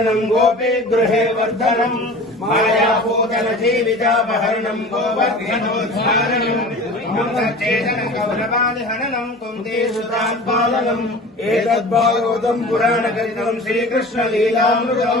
గోపీ గృహే వర్ధనం. మాయాభూతన జీవితాపహరణం గోవర్ధనోద్ధారణం. మంత్రచేతన కౌరవాది హననం కుంతే సుతాత్పాలనం ఏతద్భాగవతం పురాణకరితం శ్రీకృష్ణ లీలామృతం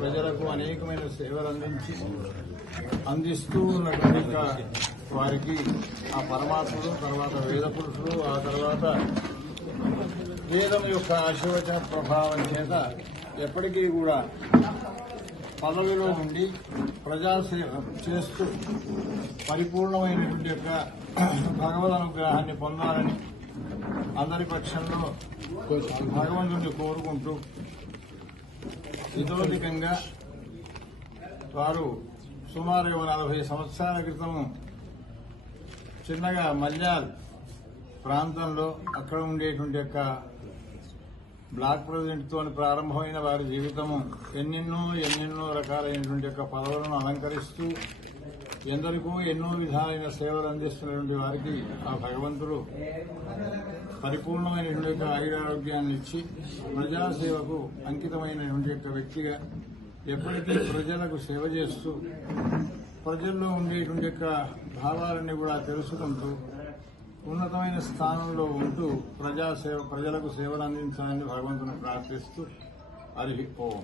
ప్రజలకు అనేకమైన సేవలు అందించి అందిస్తూ ఉన్నటువంటి వారికి ఆ పరమాత్ముడు తర్వాత వేద పురుషుడు ఆ తర్వాత వేదం యొక్క ఆశీర్వచన ప్రభావం చేత ఎప్పటికీ కూడా పదవిలో ఉండి ప్రజాసేవ చేస్తూ పరిపూర్ణమైనటువంటి యొక్క భగవద్ అనుగ్రహాన్ని పొందాలని అందరి పక్షంలో భగవంతుడిని కోరుకుంటూ ఇదోధికంగా వారు సుమారు నలభై సంవత్సరాల క్రితము చిన్నగా మల్యాల్ ప్రాంతంలో అక్కడ ఉండేటువంటి యొక్క బ్లాక్ ప్రెసిడెంట్తో ప్రారంభమైన వారి జీవితము ఎన్నెన్నో ఎన్నెన్నో రకాలైనటువంటి యొక్క పదవులను అలంకరిస్తూ ఎందరికో ఎన్నో విధాలైన సేవలు అందిస్తున్నటువంటి వారికి ఆ భగవంతుడు పరిపూర్ణమైనటువంటి యొక్క ఆయురారోగ్యాన్ని ఇచ్చి ప్రజాసేవకు అంకితమైనటువంటి యొక్క వ్యక్తిగా ఎప్పటికీ ప్రజలకు సేవ చేస్తూ ప్రజల్లో ఉండేటువంటి యొక్క భావాలన్నీ కూడా తెలుసుకుంటూ ఉన్నతమైన స్థానంలో ఉంటూ ప్రజాసేవ ప్రజలకు సేవలు అందించాలని భగవంతుని ప్రార్థిస్తూ హరి ఓం.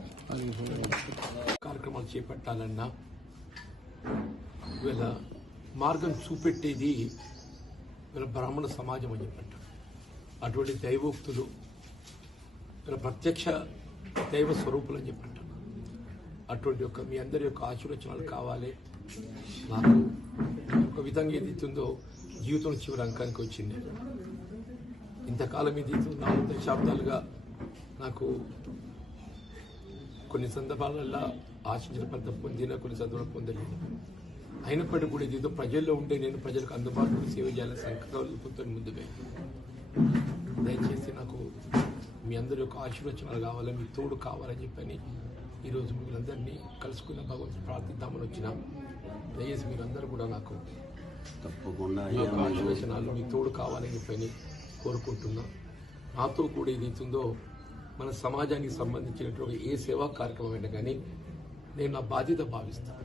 కార్యక్రమాలు చేపట్టాలన్నా వీళ్ళ మార్గం చూపెట్టేది వీళ్ళ బ్రాహ్మణ సమాజం అని చెప్పంట. అటువంటి దైవోక్తులు వీళ్ళ ప్రత్యక్ష దైవ స్వరూపులు అని చెప్పంట. అటువంటి యొక్క మీ అందరి యొక్క ఆశీర్వచనాలు కావాలి. నాకు ఒక విధంగా ఏదైతుందో జీవితం చివరి అంకానికి వచ్చింది. ఇంతకాలం ఇది నాలుగు దశాబ్దాలుగా నాకు కొన్ని సందర్భాలలో ఆశించిన పెద్ద పొందిన కొన్ని సందర్భాలు పొందలేదు. అయినప్పటికీ కూడా ఇదేదో ప్రజల్లో ఉంటే నేను ప్రజలకు అందుబాటులో సేవ చేయాలని సంకల్పంతో ముందుగా. దయచేసి నాకు మీ అందరి యొక్క ఆశీర్వచనాలు కావాలి మీ తోడు కావాలని చెప్పని ఈరోజు మీరందరినీ కలుసుకున్న భగవంతుని ప్రార్థిద్దామని వచ్చిన దయచేసి మీరందరూ కూడా నాకు తప్పకుండా ఆశీర్వచనాలు మీ తోడు కావాలని చెప్పని కోరుకుంటున్నా. నాతో కూడా ఏదైతుందో మన సమాజానికి సంబంధించినటువంటి ఏ సేవా కార్యక్రమం అయినా కానీ నేను నా బాధ్యత భావిస్తాను.